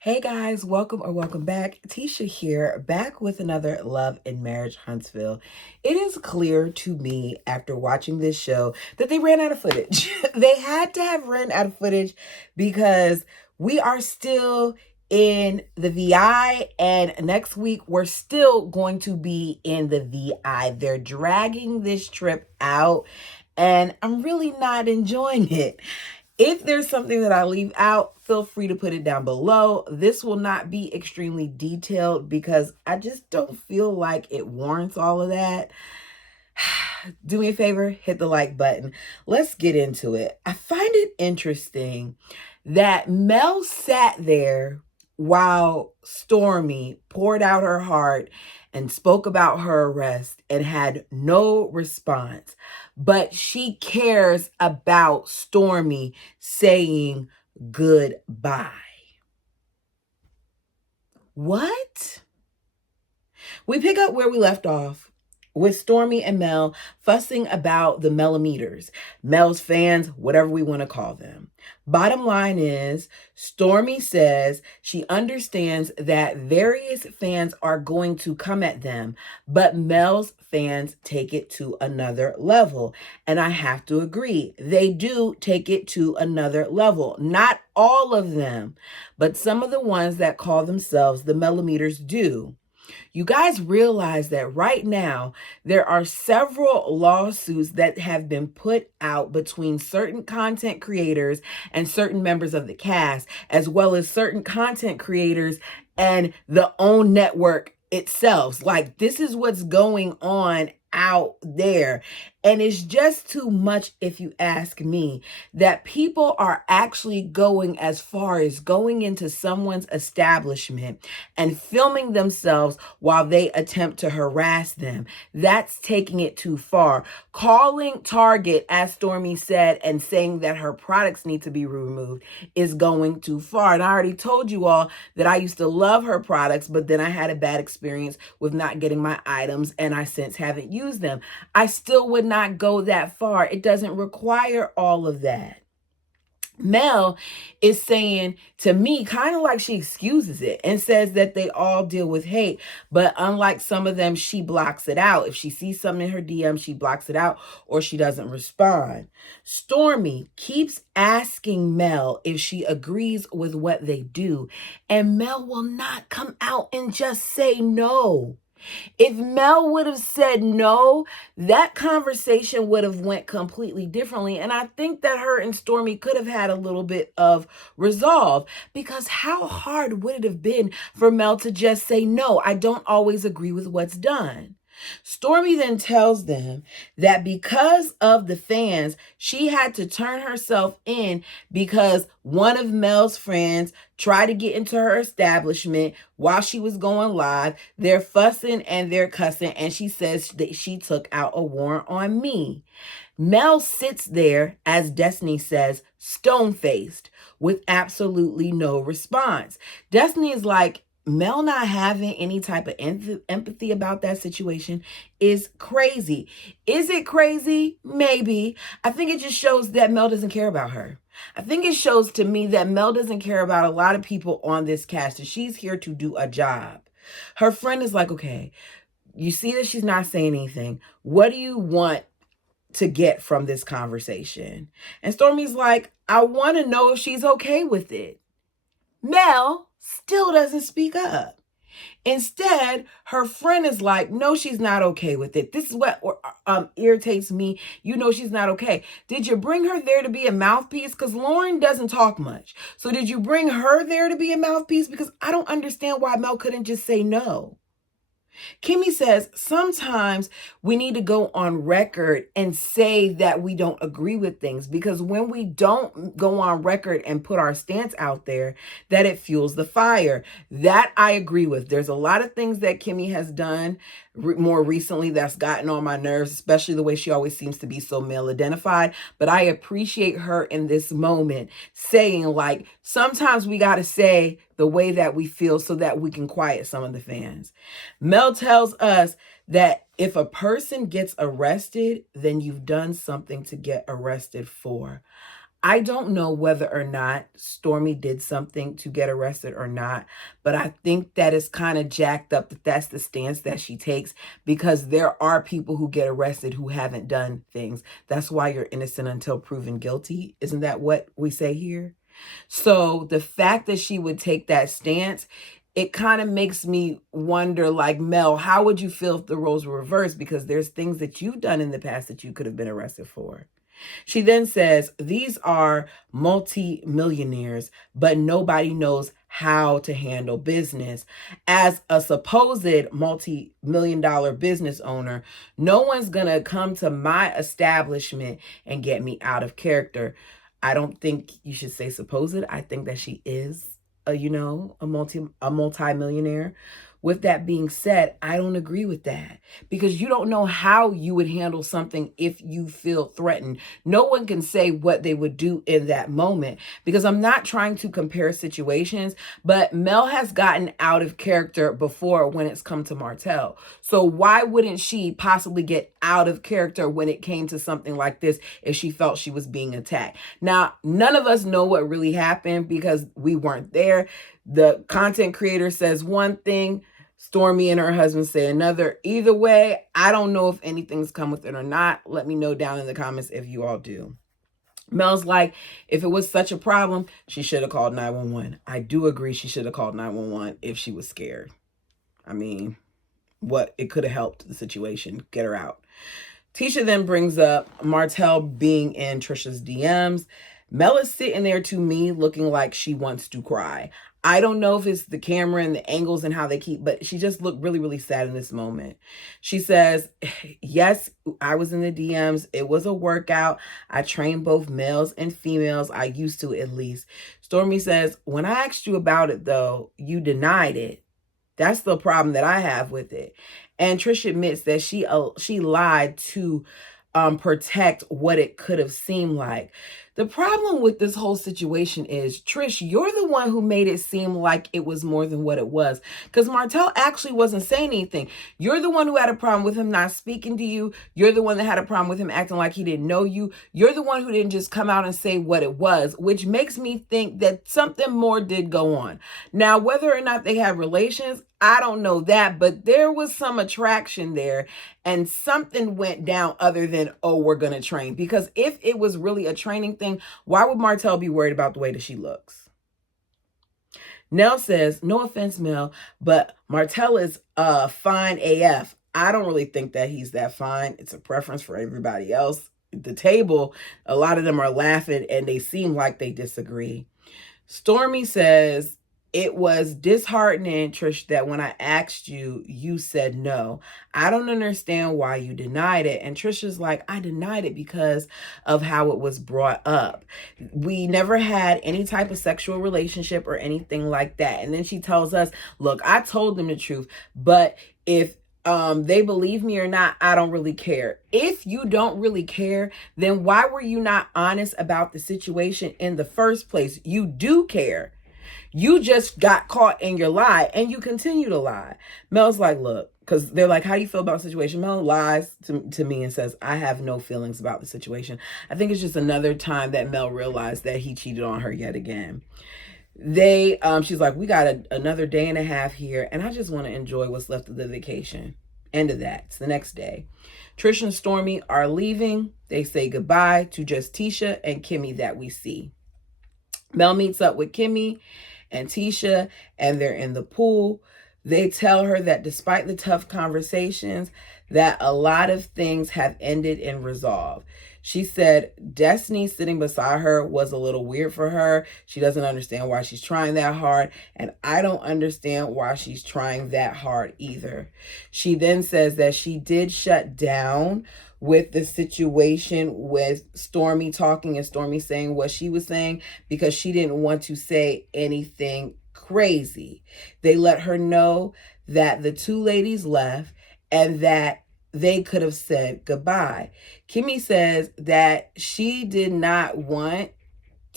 Hey guys, welcome back. Tisha here, back with another Love and Marriage Huntsville. It is clear to me after watching this show that they ran out of footage. They had to have run out of footage because we are still in the VI, and next week we're still going to be in the VI. They're dragging this trip out, and I'm really not enjoying it. If there's something that I leave out, feel free to put it down below. This will not be extremely detailed because I just don't feel like it warrants all of that. Do me a favor, hit the like button. Let's get into it. I find it interesting that Mel sat there while Stormy poured out her heart and spoke about her arrest and had no response. But she cares about Stormy saying goodbye. What? We pick up where we left off with Stormy and Mel fussing about the millimeters, Mel's fans, whatever we want to call them. Bottom line is, Stormy says she understands that various fans are going to come at them, but Mel's fans take it to another level. And I have to agree, they do take it to another level. Not all of them, but some of the ones that call themselves the millimeters do. You guys realize that right now there are several lawsuits that have been put out between certain content creators and certain members of the cast, as well as certain content creators and the OWN network itself. Like, this is what's going on out there. And it's just too much, if you ask me, that people are actually going as far as going into someone's establishment and filming themselves while they attempt to harass them. That's taking it too far. Calling Target, as Stormy said, and saying that her products need to be removed is going too far. And I already told you all that I used to love her products, but then I had a bad experience with not getting my items, and I since haven't used them. I still would not go that far. It doesn't require all of that. Mel is saying to me, kind of like she excuses it and says that they all deal with hate. But unlike some of them, she blocks it out. If she sees something in her DM, she blocks it out or she doesn't respond. Stormy keeps asking Mel if she agrees with what they do, and Mel will not come out and just say no. If Mel would have said no, that conversation would have went completely differently. And I think that her and Stormy could have had a little bit of resolve, because how hard would it have been for Mel to just say, no, I don't always agree with what's done? Stormy then tells them that because of the fans, she had to turn herself in because one of Mel's friends tried to get into her establishment while she was going live. They're fussing and they're cussing, and she says that she took out a warrant on me. Mel sits there, as Destiny says, stone-faced, with absolutely no response. Destiny is like, Mel not having any type of empathy about that situation is crazy. Is it crazy? Maybe. I think it just shows that Mel doesn't care about her. I think it shows to me that Mel doesn't care about a lot of people on this cast, and she's here to do a job. Her friend is like, okay, you see that she's not saying anything. What do you want to get from this conversation? And Stormy's like, I want to know if she's okay with it. Mel still doesn't speak up. Instead, her friend is like, no, she's not okay with it. This is what irritates me. You know she's not okay. Did you bring her there to be a mouthpiece? Because Lauren doesn't talk much. So did you bring her there to be a mouthpiece? Because I don't understand why Mel couldn't just say no. Kimmy says sometimes we need to go on record and say that we don't agree with things, because when we don't go on record and put our stance out there, that it fuels the fire. That I agree with. There's a lot of things that Kimmy has done more recently that's gotten on my nerves, especially the way she always seems to be so male identified. But I appreciate her in this moment saying, like, sometimes we got to say the way that we feel so that we can quiet some of the fans. Mel tells us that if a person gets arrested, then you've done something to get arrested for. I don't know whether or not Stormy did something to get arrested or not, but I think that it's kind of jacked up that that's the stance that she takes, because there are people who get arrested who haven't done things. That's why you're innocent until proven guilty. Isn't that what we say here? So the fact that she would take that stance, it kind of makes me wonder, like, Mel, how would you feel if the roles were reversed? Because there's things that you've done in the past that you could have been arrested for. She then says, these are multi-millionaires, but nobody knows how to handle business. As a supposed multi-million-dollar business owner, no one's going to come to my establishment and get me out of character. I don't think you should say supposed. I think that she is a multi-millionaire. With that being said, I don't agree with that, because you don't know how you would handle something if you feel threatened. No one can say what they would do in that moment, because I'm not trying to compare situations, but Mel has gotten out of character before when it's come to Martell. So why wouldn't she possibly get out of character when it came to something like this if she felt she was being attacked? Now, none of us know what really happened because we weren't there. The content creator says one thing, Stormy and her husband say another. Either way, I don't know if anything's come with it or not. Let me know down in the comments if you all do. Mel's like, if it was such a problem, she should have called 911. I do agree she should have called 911 if she was scared. I mean, it could have helped the situation, get her out. Tisha then brings up Martell being in Trisha's DMs. Mel is sitting there to me looking like she wants to cry. I don't know if it's the camera and the angles and how they keep, but she just looked really, really sad in this moment. She says, yes, I was in the DMs. It was a workout. I trained both males and females. I used to, at least. Stormy says, when I asked you about it, though, you denied it. That's the problem that I have with it. And Trish admits that she lied to protect what it could have seemed like. The problem with this whole situation is, Trish, you're the one who made it seem like it was more than what it was. Because Martell actually wasn't saying anything. You're the one who had a problem with him not speaking to you. You're the one that had a problem with him acting like he didn't know you. You're the one who didn't just come out and say what it was, which makes me think that something more did go on. Now, whether or not they had relations, I don't know that, but there was some attraction there and something went down other than, oh, we're going to train. Because if it was really a training thing, why would Martell be worried about the way that she looks? Nell says, no offense, Mel, but Martell is fine AF. I don't really think that he's that fine. It's a preference for everybody else. At the table, a lot of them are laughing and they seem like they disagree. Stormy says, it was disheartening, Trish, that when I asked you, you said no. I don't understand why you denied it. And Trish is like, I denied it because of how it was brought up. We never had any type of sexual relationship or anything like that. And then she tells us, look, I told them the truth, but if they believe me or not, I don't really care. If you don't really care, then why were you not honest about the situation in the first place? You do care. You just got caught in your lie and you continue to lie. Mel's like, look, because they're like, how do you feel about the situation? Mel lies to me and says, I have no feelings about the situation. I think it's just another time that Mel realized that he cheated on her yet again. She's like, we got another day and a half here and I just want to enjoy what's left of the vacation. End of that. It's the next day. Trish and Stormy are leaving. They say goodbye to just Tisha and Kimmy that we see. Mel meets up with Kimmy and Tisha, and they're in the pool. They tell her that despite the tough conversations, that a lot of things have ended and resolved. She said Destiny sitting beside her was a little weird for her. She doesn't understand why she's trying that hard, and I don't understand why she's trying that hard either. She then says that she did shut down with the situation with Stormy talking and Stormy saying what she was saying because she didn't want to say anything crazy. They let her know that the two ladies left and that they could have said goodbye. Kimmy says that she did not want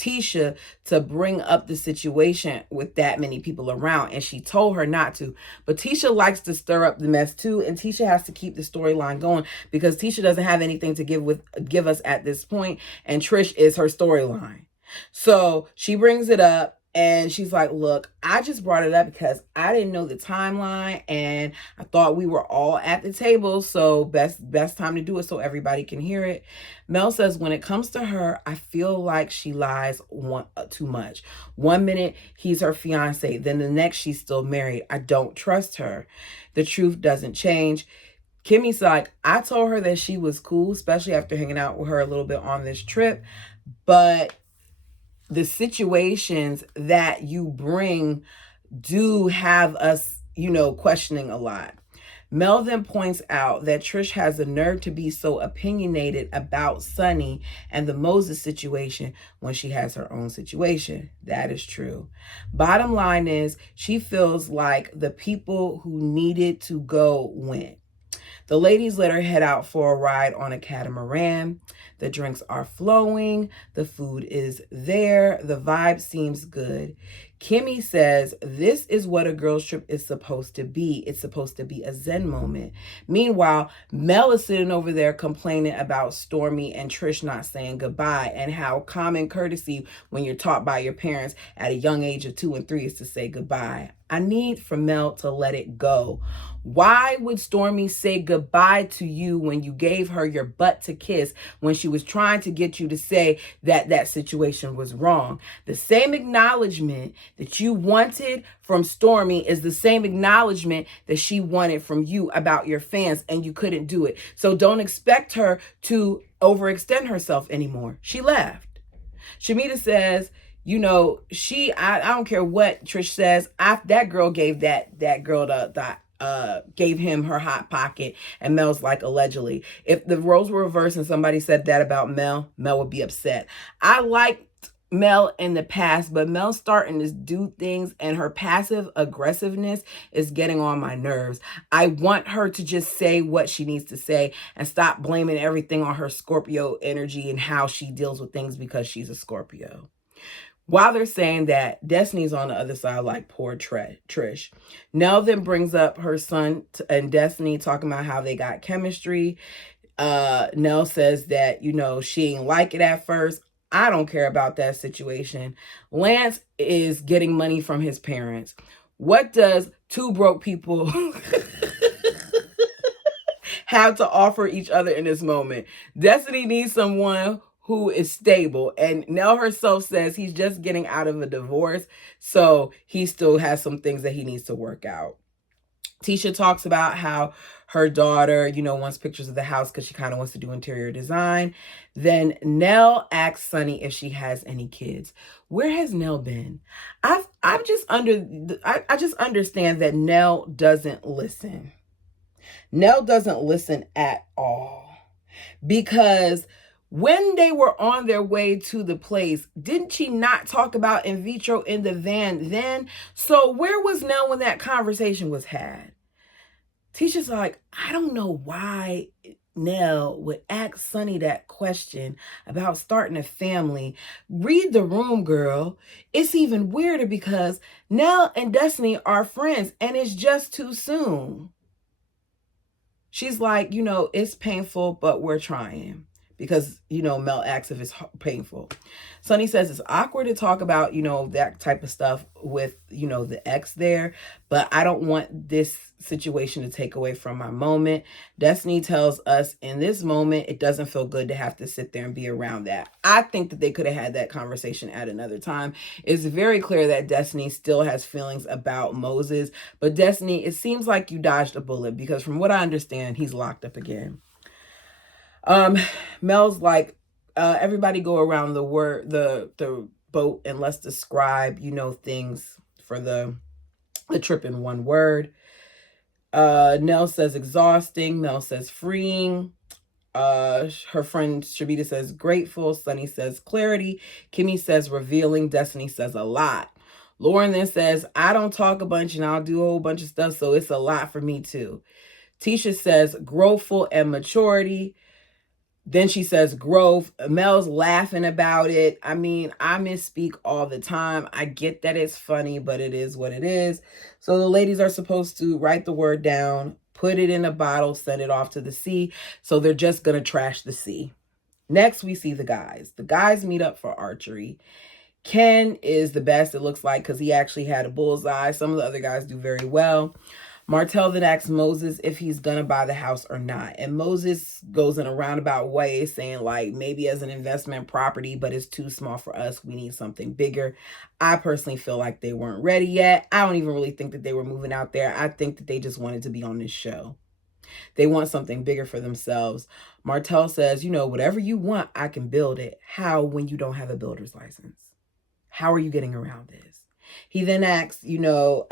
Tisha to bring up the situation with that many people around, and she told her not to. But Tisha likes to stir up the mess too, and Tisha has to keep the storyline going because Tisha doesn't have anything to give us at this point, and Trish is her storyline. So she brings it up. And she's like, look, I just brought it up because I didn't know the timeline and I thought we were all at the table. So best time to do it so everybody can hear it. Mel says, when it comes to her, I feel like she lies too much. 1 minute he's her fiance, then the next she's still married. I don't trust her. The truth doesn't change. Kimmy's like, I told her that she was cool, especially after hanging out with her a little bit on this trip. But the situations that you bring do have us, questioning a lot. Mel then points out that Trish has the nerve to be so opinionated about Sonny and the Moses situation when she has her own situation. That is true. Bottom line is, she feels like the people who needed to go went. The ladies let her head out for a ride on a catamaran. The drinks are flowing. The food is there. The vibe seems good. Kimmy says, this is what a girl's trip is supposed to be. It's supposed to be a zen moment. Meanwhile, Mel is sitting over there complaining about Stormy and Trish not saying goodbye and how common courtesy when you're taught by your parents at a young age of 2 and 3 is to say goodbye. I need for Mel to let it go. Why would Stormy say goodbye to you when you gave her your butt to kiss when she was trying to get you to say that that situation was wrong? The same acknowledgement that you wanted from Stormy is the same acknowledgement that she wanted from you about your fans, and you couldn't do it. So don't expect her to overextend herself anymore. She left. Shamita says, I don't care what Trish says. That girl gave that girl gave him her hot pocket, and Mel's like, allegedly. If the roles were reversed and somebody said that about Mel would be upset. I liked Mel in the past, but Mel's starting to do things and her passive aggressiveness is getting on my nerves. I want her to just say what she needs to say and stop blaming everything on her Scorpio energy and how she deals with things because she's a Scorpio. While they're saying that, Destiny's on the other side like poor Trish. Nell then brings up her son and Destiny talking about how they got chemistry. Nell says that, she ain't like it at first. I don't care about that situation. Lance is getting money from his parents. What does two broke people have to offer each other in this moment? Destiny needs someone who is stable. And Nell herself says he's just getting out of a divorce, so he still has some things that he needs to work out. Tisha talks about how her daughter, wants pictures of the house because she kind of wants to do interior design. Then Nell asks Sonny if she has any kids. Where has Nell been? I just understand that Nell doesn't listen. Nell doesn't listen at all, because when they were on their way to the place, didn't she not talk about in vitro in the van then? So where was Nell when that conversation was had? Tisha's like, I don't know why Nell would ask Sonny that question about starting a family. Read the room, girl. It's even weirder because Nell and Destiny are friends and it's just too soon. She's like, it's painful, but we're trying. Because, Mel asks if it's painful. Sonny says it's awkward to talk about, that type of stuff with, the ex there. But I don't want this situation to take away from my moment. Destiny tells us in this moment, it doesn't feel good to have to sit there and be around that. I think that they could have had that conversation at another time. It's very clear that Destiny still has feelings about Moses. But Destiny, it seems like you dodged a bullet because from what I understand, he's locked up again. Mel's like, everybody go around the boat and let's describe, things for the trip in one word. Nell says exhausting. Mel says freeing. Her friend Shabita says grateful. Sunny says clarity. Kimmy says revealing. Destiny says a lot. Lauren then says, I don't talk a bunch and I'll do a whole bunch of stuff, so it's a lot for me too. Tisha says growthful and maturity. Then she says growth. Mel's laughing about it. I mean, I misspeak all the time. I get that it's funny, but it is what it is. So the ladies are supposed to write the word down, put it in a bottle, send it off to the sea. So they're just going to trash the sea. Next, we see the guys. The guys meet up for archery. Ken is the best, it looks like, because he actually had a bullseye. Some of the other guys do very well. Martell then asks Moses if he's gonna buy the house or not. And Moses goes in a roundabout way saying, like, maybe as an investment property, but it's too small for us. We need something bigger. I personally feel like they weren't ready yet. I don't even really think that they were moving out there. I think that they just wanted to be on this show. They want something bigger for themselves. Martell says, whatever you want, I can build it. How when you don't have a builder's license? How are you getting around this? He then asks,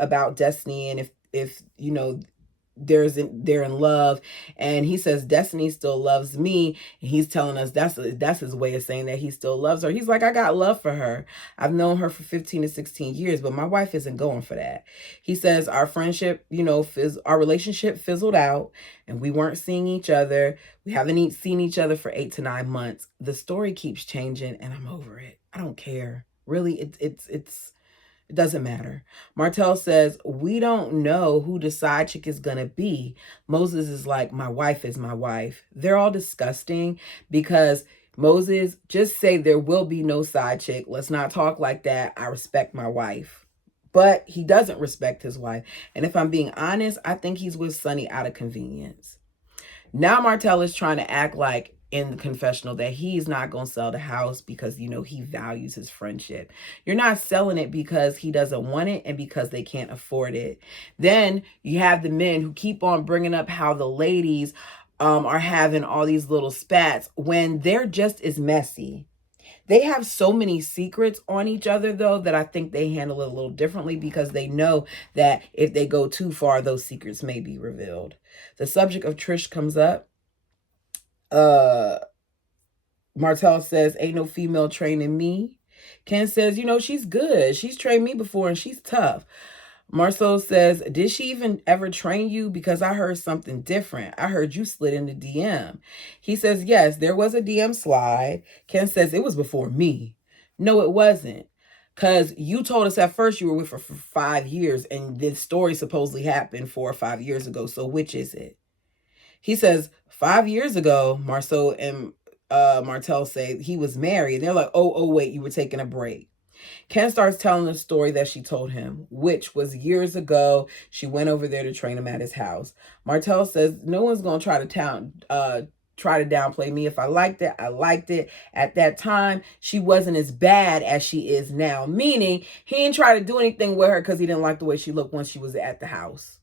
about Destiny and if they're in love, and he says Destiny still loves me, and he's telling us that's his way of saying that he still loves her. He's like, I got love for her. I've known her for 15 to 16 years, but my wife isn't going for that. He says our friendship, our relationship fizzled out, and we weren't seeing each other. We haven't seen each other for 8 to 9 months. The story keeps changing, and I'm over it. I don't care. Really, it doesn't matter. Martell says, we don't know who the side chick is going to be. Moses is like, my wife is my wife. They're all disgusting because Moses, just say there will be no side chick. Let's not talk like that. I respect my wife. But he doesn't respect his wife. And if I'm being honest, I think he's with Sonny out of convenience. Now Martell is trying to act like in the confessional that he's not going to sell the house because, he values his friendship. You're not selling it because he doesn't want it and because they can't afford it. Then you have the men who keep on bringing up how the ladies are having all these little spats when they're just as messy. They have so many secrets on each other, though, that I think they handle it a little differently because they know that if they go too far, those secrets may be revealed. The subject of Trish comes up. Martell says, ain't no female training me. Ken says, she's good. She's trained me before and she's tough. Marceau says, did she even ever train you? Because I heard something different. I heard you slid in the DM. He says, yes, there was a DM slide. Ken says, it was before me. No, it wasn't. Because you told us at first you were with her for 5 years and this story supposedly happened 4 or 5 years ago. So which is it? He says, 5 years ago, Marceau and Martell say he was married. And they're like, oh, wait, you were taking a break. Ken starts telling the story that she told him, which was years ago. She went over there to train him at his house. Martell says, no one's going to try to downplay me. If I liked it, I liked it. At that time, she wasn't as bad as she is now. Meaning, he didn't try to do anything with her because he didn't like the way she looked when she was at the house.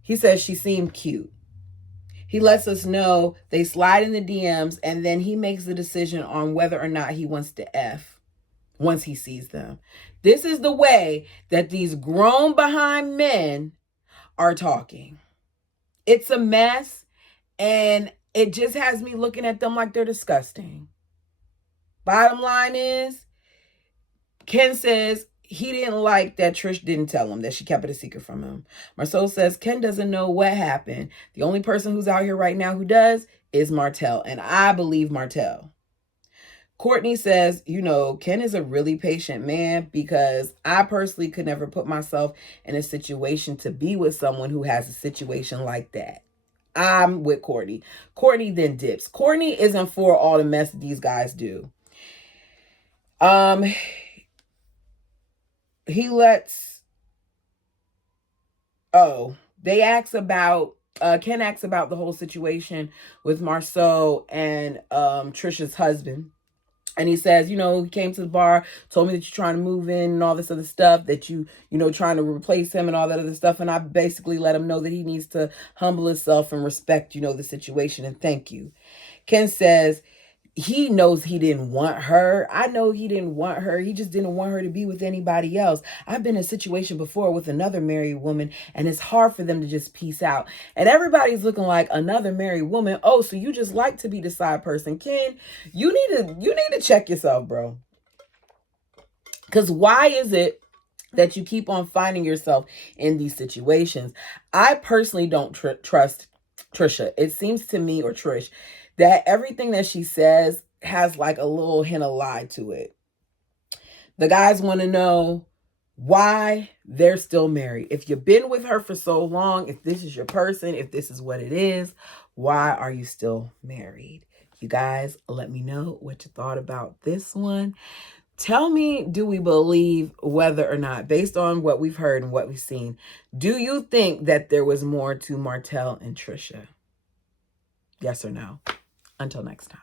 He says she seemed cute. He lets us know they slide in the DMs, and then he makes the decision on whether or not he wants to F once he sees them. This is the way that these grown behind men are talking. It's a mess, and it just has me looking at them like they're disgusting. Bottom line is, Ken says he didn't like that Trish didn't tell him, that she kept it a secret from him. Marceau says Ken doesn't know what happened. The only person who's out here right now who does is Martell, and I believe Martell. Courtney says, Ken is a really patient man because I personally could never put myself in a situation to be with someone who has a situation like that. I'm with Courtney. Courtney then dips. Courtney isn't for all the mess that these guys do. He lets, they ask about, Ken asks about the whole situation with Marceau and Trisha's husband. And he says, he came to the bar, told me that you're trying to move in and all this other stuff, that you trying to replace him and all that other stuff. And I basically let him know that he needs to humble himself and respect, the situation and thank you. Ken says, he knows he didn't want her. I know he didn't want her. He just didn't want her to be with anybody else. I've been in a situation before with another married woman, and it's hard for them to just peace out. And everybody's looking like another married woman. Oh, so you just like to be the side person. Ken, you need to check yourself, bro. Because why is it that you keep on finding yourself in these situations? I personally don't trust Trisha. It seems to me, or Trish, that everything that she says has like a little hint of lie to it. The guys want to know why they're still married. If you've been with her for so long, if this is your person, if this is what it is, why are you still married? You guys, let me know what you thought about this one. Tell me, do we believe whether or not, based on what we've heard and what we've seen, do you think that there was more to Martell and Trisha? Yes or no? Until next time.